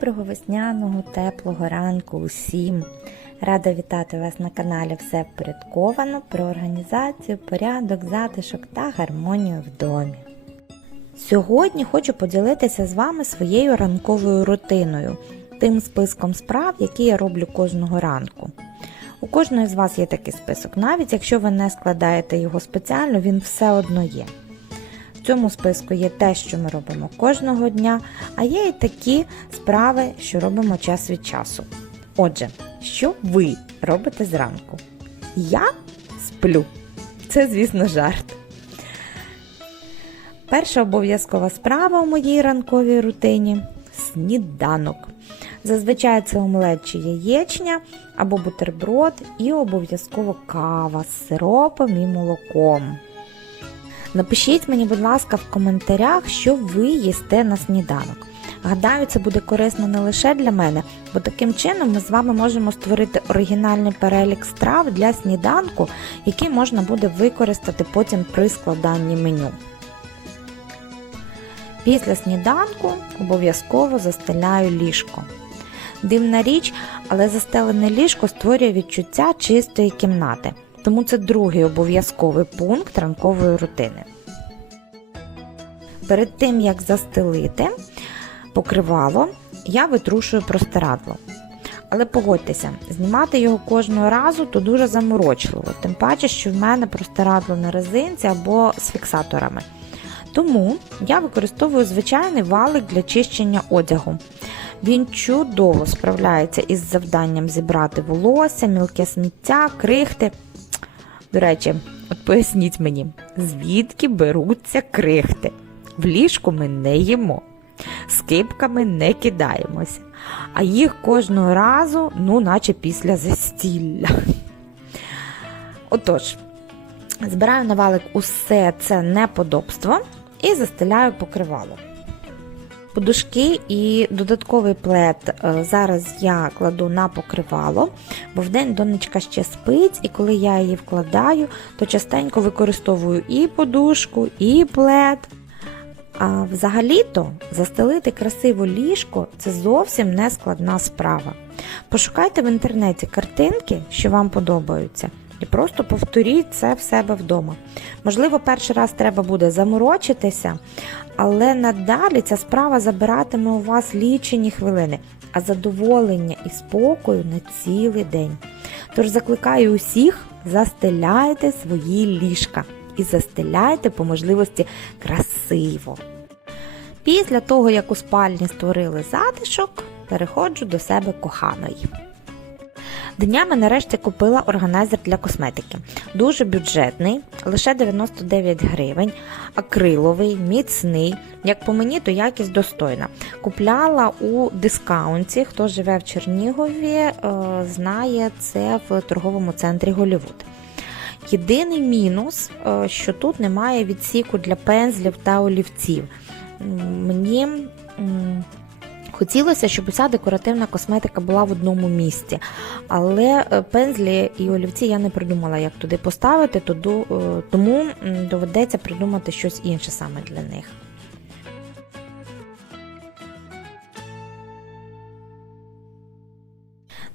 Доброго весняного, теплого ранку усім! Рада вітати вас на каналі Все впорядковано про організацію, порядок, затишок та гармонію в домі. Сьогодні хочу поділитися з вами своєю ранковою рутиною, тим списком справ, які я роблю кожного ранку. У кожної з вас є такий список, навіть якщо ви не складаєте його спеціально, він все одно є. В цьому списку є те, що ми робимо кожного дня, а є і такі справи, що робимо час від часу. Отже, що ви робите зранку? Я сплю. Це, звісно, жарт. Перша обов'язкова справа у моїй ранковій рутині сніданок. Зазвичай це омлет чи яєчня або бутерброд і обов'язково кава з сиропом і молоком. Напишіть мені, будь ласка, в коментарях, що ви їсте на сніданок. Гадаю, це буде корисно не лише для мене, бо таким чином ми з вами можемо створити оригінальний перелік страв для сніданку, який можна буде використати потім при складанні меню. Після сніданку обов'язково застеляю ліжко. Дивна річ, але застелене ліжко створює відчуття чистої кімнати, тому це другий обов'язковий пункт ранкової рутини. Перед тим як застелити покривало, я витрушую простирадло. Але погодьтеся, знімати його кожного разу то дуже заморочливо, тим паче, що в мене простирадло на резинці або з фіксаторами. Тому я використовую звичайний валик для чищення одягу. Він чудово справляється із завданням зібрати волосся, мілке сміття, крихти. До речі, от поясніть мені, звідки беруться крихти? В ліжку ми не їмо, з кипками не кидаємося, а їх кожного разу, ну, наче після застілля. Отож, збираю на валик усе це неподобство і застеляю покривало. Подушки і додатковий плед е, зараз я кладу на покривало, бо вдень донечка ще спить, і коли я її вкладаю, то частенько використовую і подушку, і плед. А взагалі-то застелити красиво ліжко це зовсім не складна справа. Пошукайте в інтернеті картинки, що вам подобаються, і просто повторіть це в себе вдома. Можливо, перший раз треба буде заморочитися, але надалі ця справа забиратиме у вас лічені хвилини, а задоволення і спокою на цілий день. Тож закликаю усіх, застеляйте свої ліжка і застеляйте по можливості красиво. Після того, як у спальні створили затишок, переходжу до себе коханої. Днями нарешті купила органайзер для косметики. Дуже бюджетний, лише 99 гривень, акриловий, міцний. Як по мені, то якість достойна. Купляла у дискаунті. Хто живе в Чернігові, е, знає це в торговому центрі Голівуд. Єдиний мінус, е, що тут немає відсіку для пензлів та олівців. Мені хотілося, щоб уся декоративна косметика була в одному місці, але е, пензлі і олівці я не придумала, як туди поставити, е, тому доведеться придумати щось інше саме для них.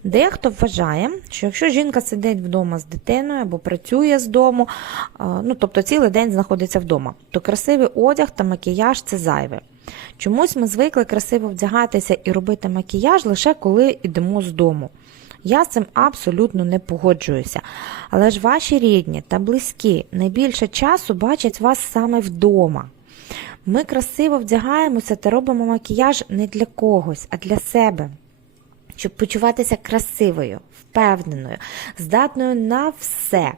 Дехто вважає, що якщо жінка сидить вдома з дитиною або працює з дому, ну тобто цілий день знаходиться вдома, то красивий одяг та макіяж це зайве. Чомусь ми звикли красиво вдягатися і робити макіяж лише коли йдемо з дому. Я з цим абсолютно не погоджуюся. Але ж ваші рідні та близькі найбільше часу бачать вас саме вдома. Ми красиво вдягаємося та робимо макіяж не для когось, а для себе щоб почуватися красивою, впевненою, здатною на все.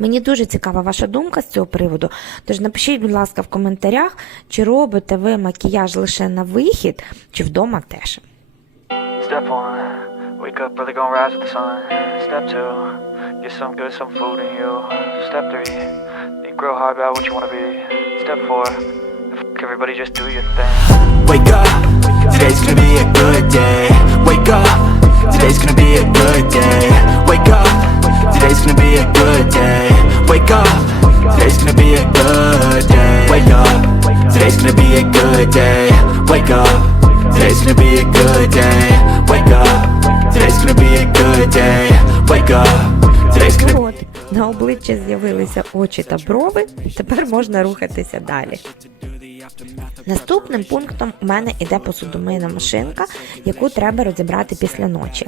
Мені дуже цікава ваша думка з цього приводу, тож напишіть, будь ласка, в коментарях, чи робите ви макіяж лише на вихід, чи вдома теж. Step one, wake up early, gonna rise with the sun. Step two, get some good, some food in you. Step three, think real hard about what you wanna be. Step four, f- everybody just do your thing. Wake up, today's gonna be a good day. Wake up, today's gonna be a good day. Wake up, today's gonna be a good day. Wake up, today's gonna be a good day. Wake up, today's gonna be a good day. Wake up, today's gonna be a good day. Wake up. Today's gonna be a good day. Wake up. Today's gonna на обличчі з'явилися очі та брови, тепер можна рухатися далі. Наступним пунктом у мене іде посудомийна машинка, яку треба розібрати після ночі,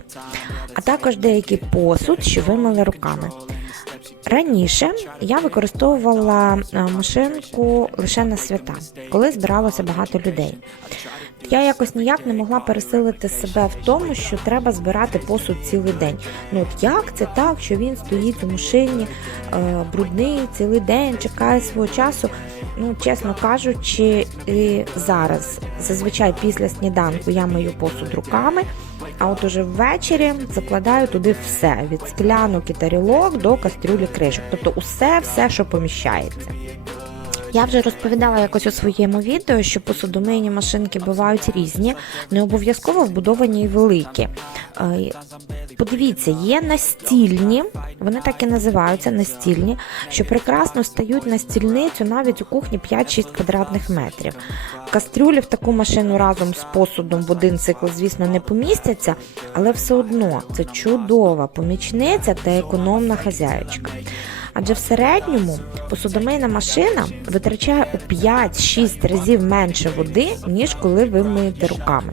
а також деякий посуд, що вимили руками. Раніше я використовувала е, машинку лише на свята, коли збиралося багато людей. Я якось ніяк не могла пересилити себе в тому, що треба збирати посуд цілий день. Ну от як це так, що він стоїть у машині, е, брудний цілий день, чекає свого часу. Ну, чесно кажучи, і зараз зазвичай після сніданку я мию посуд руками, а от уже ввечері закладаю туди все від склянок і тарілок до кастрюлі кришок. Тобто усе, все, що поміщається. Я вже розповідала якось у своєму відео, що посудомийні машинки бувають різні, не обов'язково вбудовані і великі. Е, Подивіться, є настільні, вони так і називаються настільні, що прекрасно стають на стільницю навіть у кухні 5-6 квадратних метрів. Кастрюлі в таку машину разом з посудом в один цикл, звісно, не помістяться, але все одно це чудова помічниця та економна хазяючка. Адже в середньому посудомийна машина витрачає у 5-6 разів менше води, ніж коли ви миєте руками.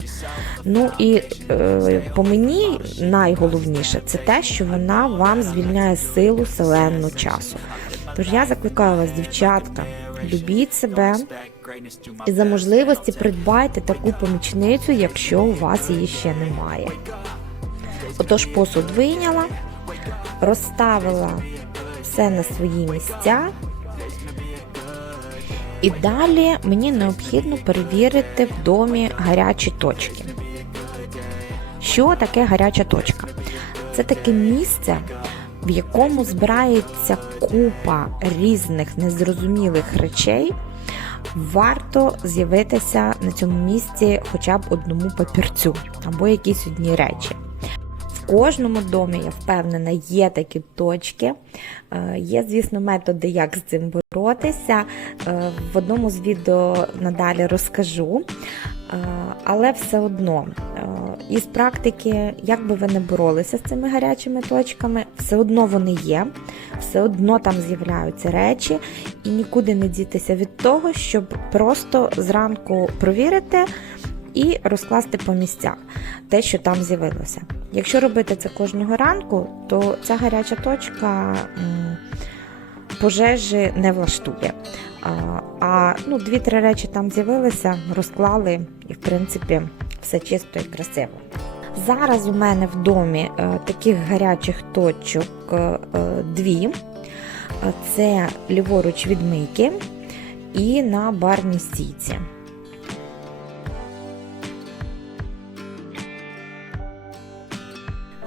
Ну і е, по мені найголовніше це те, що вона вам звільняє силу селенну часу. Тож я закликаю вас, дівчатка, любіть себе і за можливості придбайте таку помічницю, якщо у вас її ще немає. Отож, посуд вийняла, розставила все на свої місця. І далі мені необхідно перевірити в домі гарячі точки. Що таке гаряча точка? Це таке місце, в якому збирається купа різних незрозумілих речей. Варто з'явитися на цьому місці хоча б одному папірцю або якісь одні речі. Кожному домі, я впевнена, є такі точки. Е, Є, звісно, методи, як з цим боротися. Е, В одному з відео надалі розкажу. Е, Але все одно, із практики, як би ви не боролися з цими гарячими точками, все одно вони є, все одно там з'являються речі, і нікуди не дітися від того, щоб просто зранку провірити і розкласти по місцях те, що там з'явилося. Якщо робити це кожного ранку, то ця гаряча точка пожежі не влаштує. А, ну, дві-три речі там з'явилися, розклали, і в принципі все чисто і красиво. Зараз у мене в домі е, таких гарячих точок е, е, дві. Це ліворуч від мийки і на барній стійці.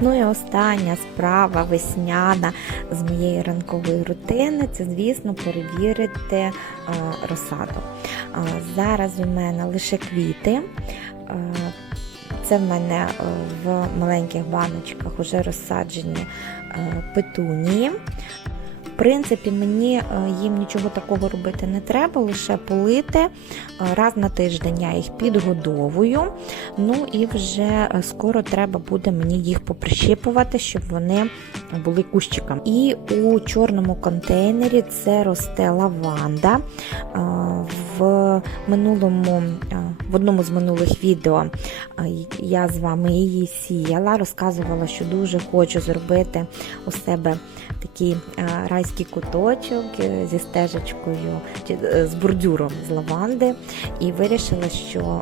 Ну і остання справа весняна з моєї ранкової рутини це, звісно, перевірити е, розсаду. Е, зараз у мене лише квіти. Е, це в мене в маленьких баночках вже розсаджені петунії. Принципі, мені е, їм нічого такого робити не треба, лише полити. Е, Раз на тиждень я їх підгодовую. Ну і вже е, скоро треба буде мені їх поприщипувати, щоб вони були кущиком. І у чорному контейнері це росте лаванда. В минулому, в одному з минулих відео я з вами її сіяла, розказувала, що дуже хочу зробити у себе такий е, райський куточок е, зі стежечкою е, з бордюром з лаванди, і вирішила, що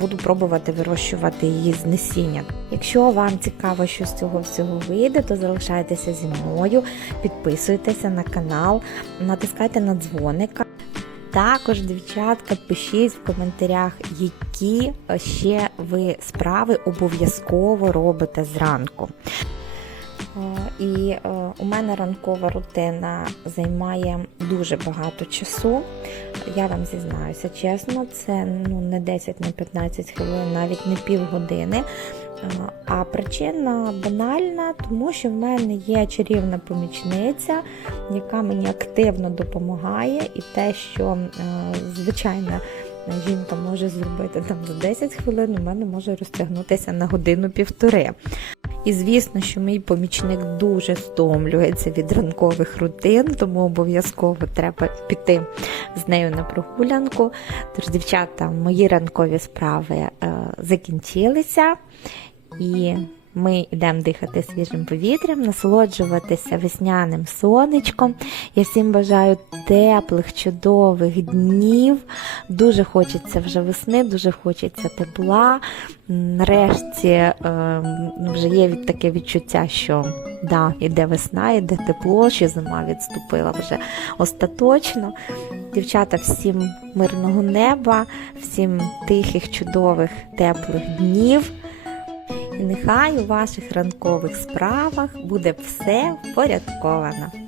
буду пробувати вирощувати її з насіння. Якщо вам цікаво, що з цього всього вийде, то залишайтеся зі мною, підписуйтеся на канал, натискайте на дзвоника. Також, дівчатка, пишіть в коментарях, які ще ви справи обов'язково робите зранку. Е, І е, у мене ранкова рутина займає дуже багато часу. Я вам зізнаюся чесно, це ну, не 10, не 15 хвилин, навіть не півгодини. Е, А причина банальна, тому що в мене є чарівна помічниця, яка мені активно допомагає, і те, що звичайна жінка може зробити там за 10 хвилин, у мене може розтягнутися на годину-півтори. І звісно, що мій помічник дуже стомлюється від ранкових рутин, тому обов'язково треба піти з нею на прогулянку. Тож, дівчата, мої ранкові справи е, закінчилися, і ми йдемо дихати свіжим повітрям, насолоджуватися весняним сонечком. Я всім бажаю теплих, чудових днів. Дуже хочеться вже весни, дуже хочеться тепла. Нарешті е, вже є таке відчуття, що да, іде весна, іде тепло, що зима відступила вже остаточно. Дівчата, всім мирного неба, всім тихих, чудових, теплих днів. І нехай у ваших ранкових справах буде все впорядковано.